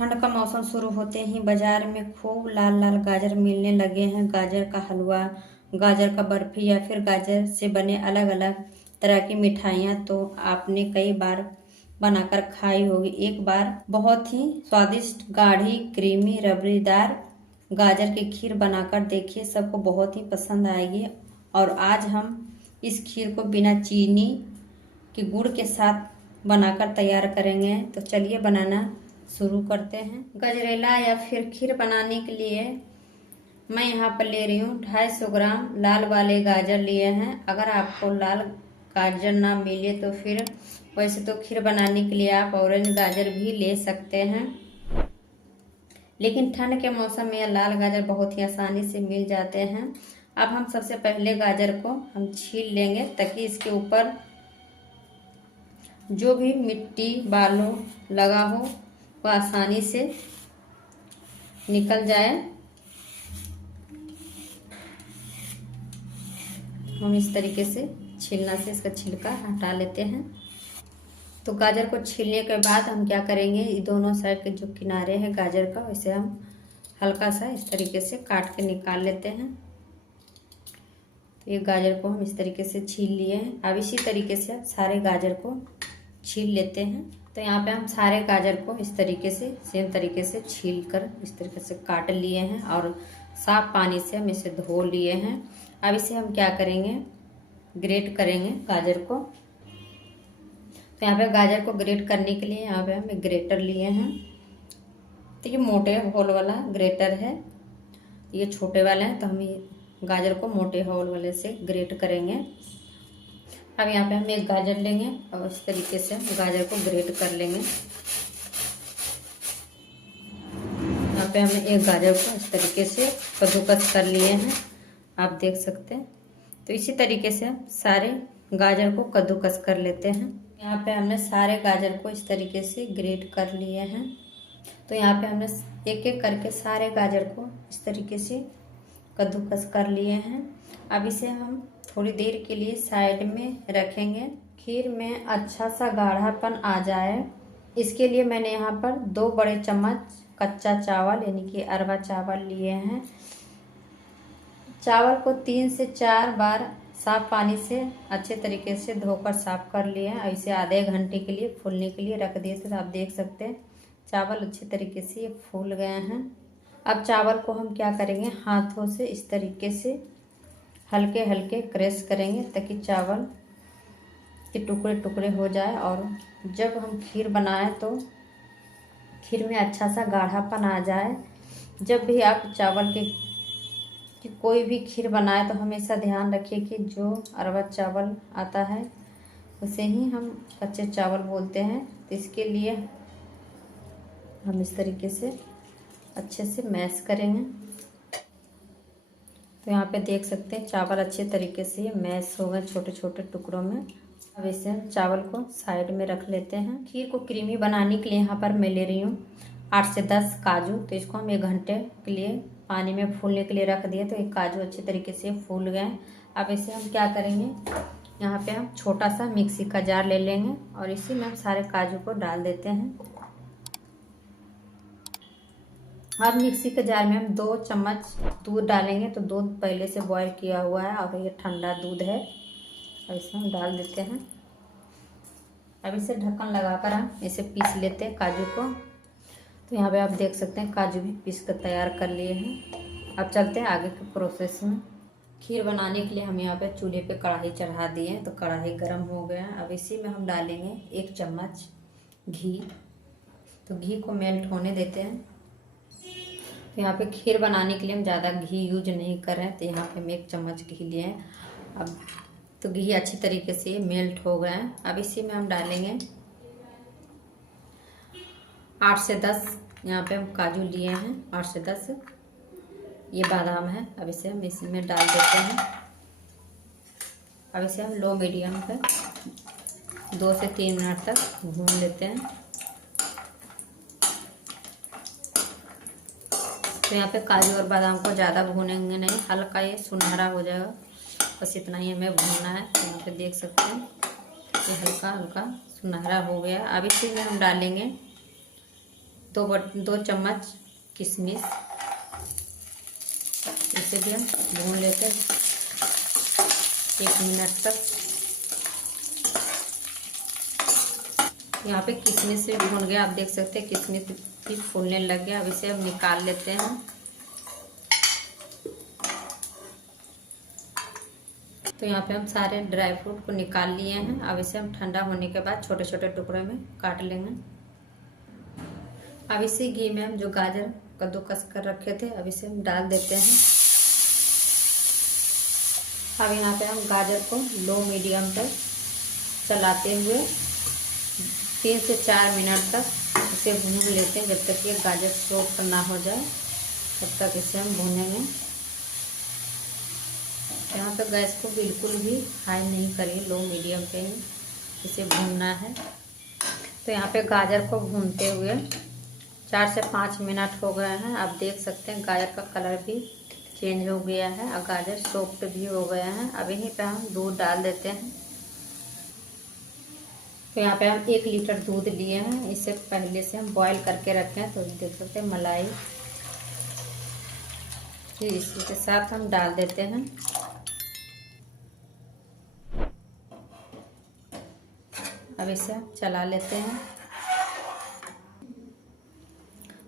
ठंड का मौसम शुरू होते ही बाजार में खूब लाल लाल गाजर मिलने लगे हैं। गाजर का हलवा, गाजर का बर्फी या फिर गाजर से बने अलग अलग तरह की मिठाइयाँ तो आपने कई बार बनाकर खाई होगी। एक बार बहुत ही स्वादिष्ट गाढ़ी क्रीमी रबड़ीदार गाजर की खीर बनाकर देखिए, सबको बहुत ही पसंद आएगी। और आज हम इस खीर को बिना चीनी के गुड़ के साथ बनाकर तैयार करेंगे। तो चलिए बनाना शुरू करते हैं। गजरेला या फिर खीर बनाने के लिए मैं यहाँ पर ले रही हूँ 250 ग्राम लाल वाले गाजर लिए हैं। अगर आपको लाल गाजर ना मिले तो फिर वैसे तो खीर बनाने के लिए आप ऑरेंज गाजर भी ले सकते हैं, लेकिन ठंड के मौसम में यह लाल गाजर बहुत ही आसानी से मिल जाते हैं। अब हम सबसे पहले गाजर को हम छील लेंगे ताकि इसके ऊपर जो भी मिट्टी बालू लगा हो वह आसानी से निकल जाए। हम इस तरीके से छीलना से इसका छिलका हटा लेते हैं। तो गाजर को छीलने के बाद हम क्या करेंगे, ये दोनों साइड के जो किनारे हैं गाजर का, इसे हम हल्का सा इस तरीके से काट के निकाल लेते हैं। तो ये गाजर को हम इस तरीके से छील लिए हैं। अब इसी तरीके से सारे गाजर को छील लेते हैं। तो यहाँ पे हम सारे गाजर को इस तरीके से सेम तरीके से छील कर इस तरीके से काट लिए हैं और साफ पानी से हम इसे धो लिए हैं। अब इसे हम क्या करेंगे, ग्रेट करेंगे गाजर को। तो यहाँ पे गाजर को ग्रेट करने के लिए यहाँ पे हम एक ग्रेटर लिए हैं। तो ये मोटे होल वाला ग्रेटर है, ये छोटे वाले हैं, तो हम ये गाजर को मोटे होल वाले से ग्रेट करेंगे। अब यहाँ पे हम एक गाजर लेंगे और इस तरीके से गाजर को ग्रेट कर लेंगे। यहाँ पे हमने एक गाजर को इस तरीके से कद्दूकस कर लिए हैं, आप देख सकते हैं। तो इसी तरीके से हम सारे गाजर को कद्दूकस कर लेते हैं। यहाँ पे हमने सारे गाजर को इस तरीके से ग्रेट कर लिए हैं। तो यहाँ पे हमने एक एक करके सारे गाजर को इस तरीके से कद्दूकस कर लिए हैं। अब इसे हम थोड़ी देर के लिए साइड में रखेंगे। खीर में अच्छा सा गाढ़ापन आ जाए, इसके लिए मैंने यहाँ पर 2 बड़े चम्मच कच्चा चावल यानी कि अरवा चावल लिए हैं। चावल को 3 से 4 बार साफ पानी से अच्छे तरीके से धोकर साफ कर लिए हैं। इसे आधे घंटे के लिए फूलने के लिए रख दिए थे। तो आप देख सकते हैं चावल अच्छे तरीके से ये फूल गए हैं। अब चावल को हम क्या करेंगे, हाथों से इस तरीके से हल्के हल्के क्रश करेंगे ताकि चावल के टुकड़े टुकड़े हो जाए। और जब हम खीर बनाएं तो खीर में अच्छा सा गाढ़ापन आ जाए। जब भी आप चावल की कोई भी खीर बनाएं तो हमेशा ध्यान रखिए कि जो अरवा चावल आता है उसे ही हम कच्चे चावल बोलते हैं। तो इसके लिए हम इस तरीके से अच्छे से मैश करेंगे। तो यहाँ पे देख सकते हैं चावल अच्छे तरीके से मैश हो गए छोटे छोटे टुकड़ों में। अब इसे चावल को साइड में रख लेते हैं। खीर को क्रीमी बनाने के लिए यहाँ पर मैं ले रही हूँ 8 से 10 काजू। तो इसको हम 1 घंटे के लिए पानी में फूलने के लिए रख दिए। तो ये काजू अच्छे तरीके से फूल गए। अब इसे हम क्या करेंगे, यहाँ पे हम छोटा सा मिक्सी का जार ले लेंगे और इसी में हम सारे काजू को डाल देते हैं। अब मिक्सी के जार में हम 2 चम्मच दूध डालेंगे। तो दूध पहले से बॉईल किया हुआ है और ये ठंडा दूध है। अब इसमें हम डाल देते हैं। अब इसे ढक्कन लगाकर हम इसे पीस लेते हैं काजू को। तो यहाँ पे आप देख सकते हैं काजू भी पीस कर तैयार कर लिए हैं। अब चलते हैं आगे के प्रोसेस में। खीर बनाने के लिए हम यहाँ पे चूल्हे पे कढ़ाई चढ़ा दिए हैं। तो कढ़ाई गर्म हो गया। अब इसी में हम डालेंगे 1 चम्मच घी। तो घी को मेल्ट होने देते हैं। तो यहाँ पे खीर बनाने के लिए हम ज़्यादा घी यूज नहीं कर रहे हैं। तो यहाँ पे हम 1 चम्मच घी लिए हैं। अब तो घी अच्छी तरीके से मेल्ट हो गया है। अब इसी में हम डालेंगे 8 से 10, यहाँ पे हम काजू लिए हैं 8 से 10, ये बादाम है। अब इसे हम इसमें डाल देते हैं। अब इसे हम लो मीडियम पे 2 से 3 मिनट तक भून लेते हैं। तो यहाँ पे काजू और बादाम को ज़्यादा भूनेंगे नहीं, हल्का ये सुनहरा हो जाएगा, बस इतना ही हमें भूनना है। तो यहाँ पे देख सकते हैं ये हल्का हल्का सुनहरा हो गया। अब इसी में हम डालेंगे दो चम्मच किशमिश, इसे भी हम भून लेते हैं 1 मिनट तक। यहाँ पे किशमिश भी भून गया, आप देख सकते हैं किशमिश भी फूलने लग गया। अब इसे हम निकाल लेते हैं। तो यहाँ पे हम सारे ड्राई फ्रूट को निकाल लिए हैं। अब इसे हम ठंडा होने के बाद छोटे छोटे टुकड़ों में काट लेंगे। अब इसी घी में हम जो गाजर कद्दूकस कर रखे थे, अब इसे हम डाल देते हैं। अब यहाँ पे हम गाजर को लो मीडियम पर चलाते हुए 3 से 4 मिनट तक इसे भून लेते हैं। जब तक ये गाजर सॉफ्ट ना हो जाए तब तक इसे हम भूनेंगे। यहाँ पे गैस को बिल्कुल भी हाई नहीं करिए, लो मीडियम पे ही इसे भूनना है। तो यहाँ पे गाजर को भूनते हुए 4 से 5 मिनट हो गए हैं। आप देख सकते हैं गाजर का कलर भी चेंज हो गया है और गाजर सॉफ्ट भी हो गया है। अब यहीं पे हम दूध डाल देते हैं। तो यहाँ पे हम 1 लीटर दूध लिए हैं। इसे पहले से हम बॉईल करके रखे हैं, तो देख सकते हैं मलाई इसी के साथ हम डाल देते हैं। अब इसे चला लेते हैं।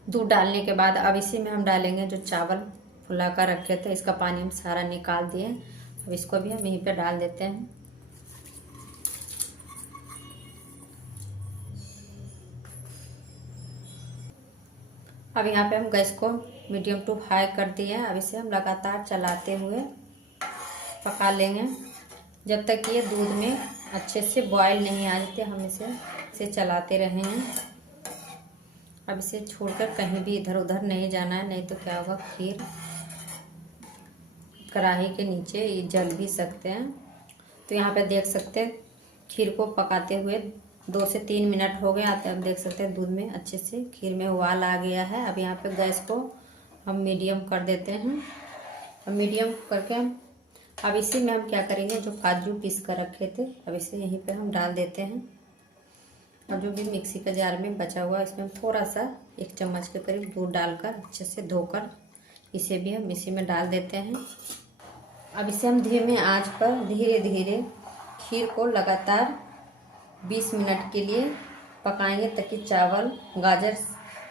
दूध डालने के बाद अब इसी में हम डालेंगे जो चावल फुला कर रखे थे, इसका पानी हम सारा निकाल दिए। अब इसको भी हम यहीं पे डाल देते हैं। अब यहाँ पे हम गैस को मीडियम टू हाई कर दिए हैं। अब इसे हम लगातार चलाते हुए पका लेंगे जब तक ये दूध में अच्छे से बॉयल नहीं आ जाते। हम इसे चलाते रहेंगे। अब इसे छोड़कर कहीं भी इधर उधर नहीं जाना है, नहीं तो क्या होगा, खीर कढ़ाई के नीचे जल भी सकते हैं। तो यहाँ पे देख सकते हैं खीर को पकाते हुए 2 से 3 मिनट हो गए आते। अब देख सकते हैं दूध में अच्छे से खीर में उबाल आ गया है। अब यहाँ पे गैस को हम मीडियम कर देते हैं। अब मीडियम करके अब इसी में हम क्या करेंगे, जो काजू पीस कर रखे थे अब इसे यहीं पे हम डाल देते हैं। और जो भी मिक्सी का जार में बचा हुआ इसमें हम थोड़ा सा 1 चम्मच के करीब दूध डालकर अच्छे से धोकर इसे भी हम इसी में डाल देते हैं। अब इसे हम धीमे आंच पर धीरे धीरे खीर को लगातार 20 मिनट के लिए पकाएंगे, ताकि चावल गाजर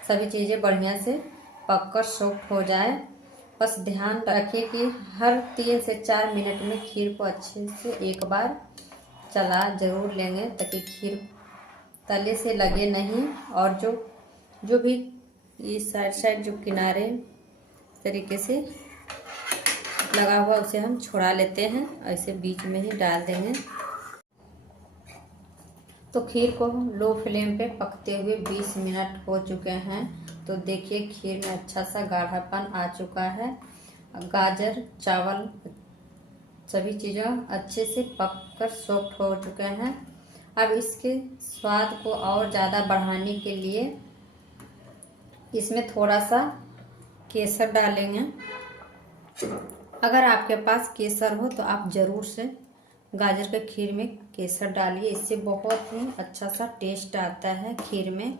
सभी चीज़ें बढ़िया से पककर सॉफ्ट हो जाए। बस ध्यान रखिए कि हर 3 से 4 मिनट में खीर को अच्छे से एक बार चला जरूर लेंगे, ताकि खीर तले से लगे नहीं। और जो भी ये साइड जो किनारे तरीके से लगा हुआ उसे हम छुड़ा लेते हैं, ऐसे बीच में ही डाल देंगे। तो खीर को लो फ्लेम पे पकते हुए 20 मिनट हो चुके हैं। तो देखिए खीर में अच्छा सा गाढ़ापन आ चुका है। गाजर चावल सभी चीज़ें अच्छे से पककर सॉफ्ट हो चुके हैं। अब इसके स्वाद को और ज़्यादा बढ़ाने के लिए इसमें थोड़ा सा केसर डालेंगे। अगर आपके पास केसर हो तो आप ज़रूर से गाजर के खीर में केसर डालिए, इससे बहुत ही अच्छा सा टेस्ट आता है खीर में।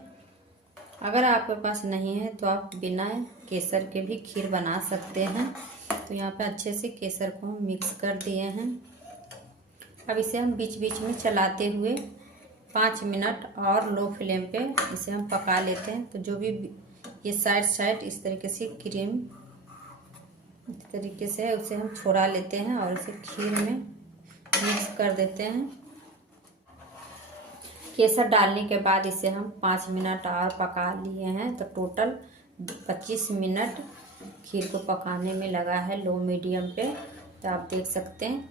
अगर आपके पास नहीं है तो आप बिना केसर के भी खीर बना सकते हैं। तो यहाँ पे अच्छे से केसर को हम मिक्स कर दिए हैं। अब इसे हम बीच बीच में चलाते हुए 5 मिनट और लो फ्लेम पे इसे हम पका लेते हैं। तो जो भी ये साइड इस तरीके से क्रीम इस तरीके से उसे हम छोड़ा लेते हैं और इसे खीर में मिक्स कर देते हैं। केसर डालने के बाद इसे हम 5 मिनट और पका लिए हैं। तो टोटल 25 मिनट खीर को पकाने में लगा है लो मीडियम पे। तो आप देख सकते हैं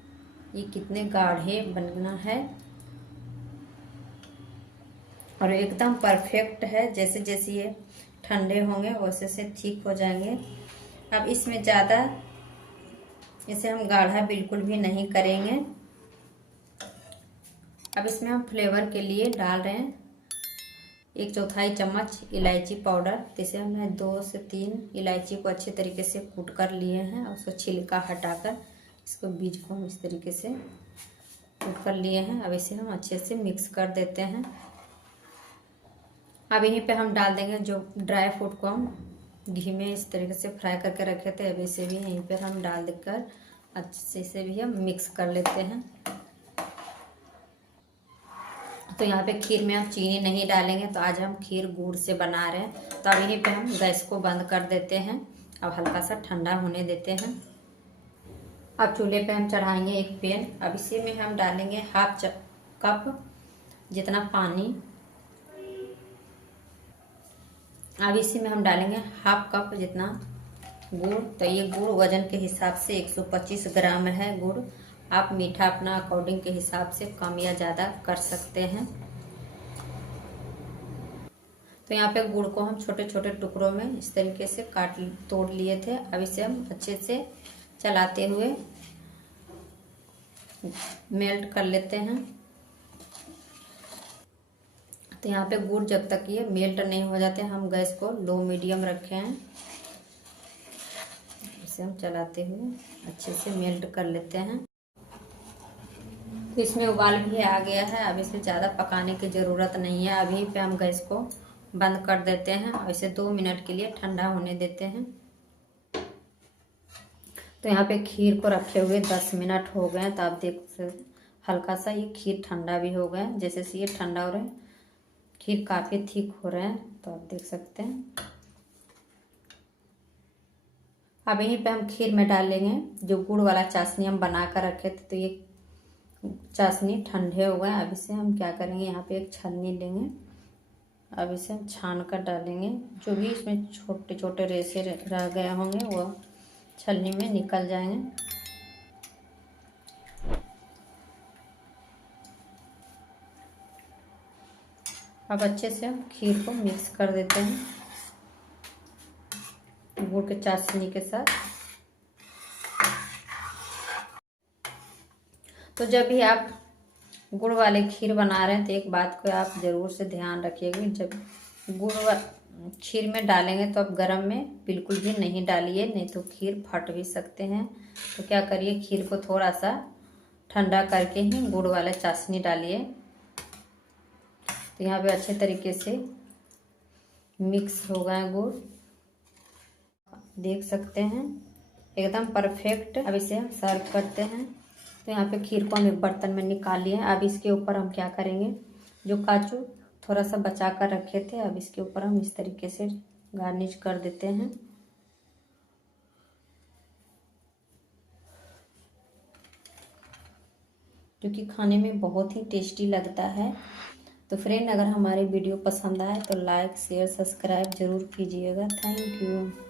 ये कितने गाढ़े बनना है और एकदम परफेक्ट है। जैसे जैसे ये ठंडे होंगे वैसे से ठीक हो जाएंगे। अब इसमें ज़्यादा इसे हम गाढ़ा बिल्कुल भी नहीं करेंगे। अब इसमें हम फ्लेवर के लिए डाल रहे हैं 1/4 चम्मच इलायची पाउडर। तो इसे हमने 2 से 3 इलायची को अच्छे तरीके से कूट कर लिए हैं और उसको छिलका हटाकर इसको बीज को हम इस तरीके से कूट कर लिए हैं। अब इसे हम अच्छे से मिक्स कर देते हैं। अब यहीं पे हम डाल देंगे जो ड्राई फ्रूट को हम घी में इस तरीके से फ्राई करके रखे थे, अभी से भी यहीं पर हम डाल देकर अच्छे से भी हम मिक्स कर लेते हैं। तो यहाँ पे खीर में हम चीनी नहीं डालेंगे, तो आज हम खीर गुड़ से बना रहे हैं। तो अब यहीं पे हम गैस को बंद कर देते हैं। अब हल्का सा ठंडा होने देते हैं। अब चूल्हे पे हम चढ़ाएंगे एक पैन। अब इसी में हम डालेंगे हाफ कप जितना पानी। अब इसी में हम डालेंगे हाफ कप जितना गुड़। तो ये गुड़ वजन के हिसाब से 125 ग्राम है गुड़। आप मीठा अपना अकॉर्डिंग के हिसाब से कम या ज़्यादा कर सकते हैं। तो यहाँ पे गुड़ को हम छोटे छोटे टुकड़ों में इस तरीके से तोड़ लिए थे। अब इसे हम अच्छे से चलाते हुए मेल्ट कर लेते हैं। तो यहाँ पे गुड़ जब तक ये मेल्ट नहीं हो जाते, हम गैस को लो मीडियम रखे हैं। इसे हम चलाते हुए अच्छे से मेल्ट कर लेते हैं। तो इसमें उबाल भी आ गया है। अब इसे ज़्यादा पकाने की ज़रूरत नहीं है। अभी पे हम गैस को बंद कर देते हैं और इसे 2 मिनट के लिए ठंडा होने देते हैं। तो यहाँ पे खीर को रखे हुए 10 मिनट हो गए। तो आप देख सकते हल्का सा ये खीर ठंडा भी हो गया। जैसे से ये ठंडा हो रहा है, खीर काफ़ी थिक हो रहा है। तो आप देख सकते हैं। अब यहीं पे हम खीर में डालेंगे जो गुड़ वाला चाशनी हम बना कर रखे थे। तो ये चाशनी ठंडे हो गए। अब इसे हम क्या करेंगे, यहाँ पे एक छन्नी लेंगे। अब इसे हम छान कर डालेंगे। जो भी इसमें छोटे छोटे रेशे रह गए होंगे वो छलनी में निकल जाएंगे। अब अच्छे से हम खीर को मिक्स कर देते हैं गुड़ के चाशनी के साथ। तो जब भी आप गुड़ वाले खीर बना रहे हैं तो एक बात को आप ज़रूर से ध्यान रखिएगा, जब गुड़ खीर में डालेंगे तो आप गरम में बिल्कुल भी नहीं डालिए, नहीं तो खीर फट भी सकते हैं। तो क्या करिए, खीर को थोड़ा सा ठंडा करके ही गुड़ वाला चाशनी डालिए। तो यहाँ पे अच्छे तरीके से मिक्स हो गया गुड़, देख सकते हैं एकदम परफेक्ट। अब इसे हम सर्व करते हैं। तो यहाँ पे खीर को हम एक बर्तन में निकाल लिए। अब इसके ऊपर हम क्या करेंगे, जो काजू थोड़ा सा बचा कर रखे थे, अब इसके ऊपर हम इस तरीके से गार्निश कर देते हैं। जो कि खाने में बहुत ही टेस्टी लगता है। तो फ्रेंड, अगर हमारी वीडियो पसंद आए तो लाइक शेयर सब्सक्राइब जरूर कीजिएगा। Thank you.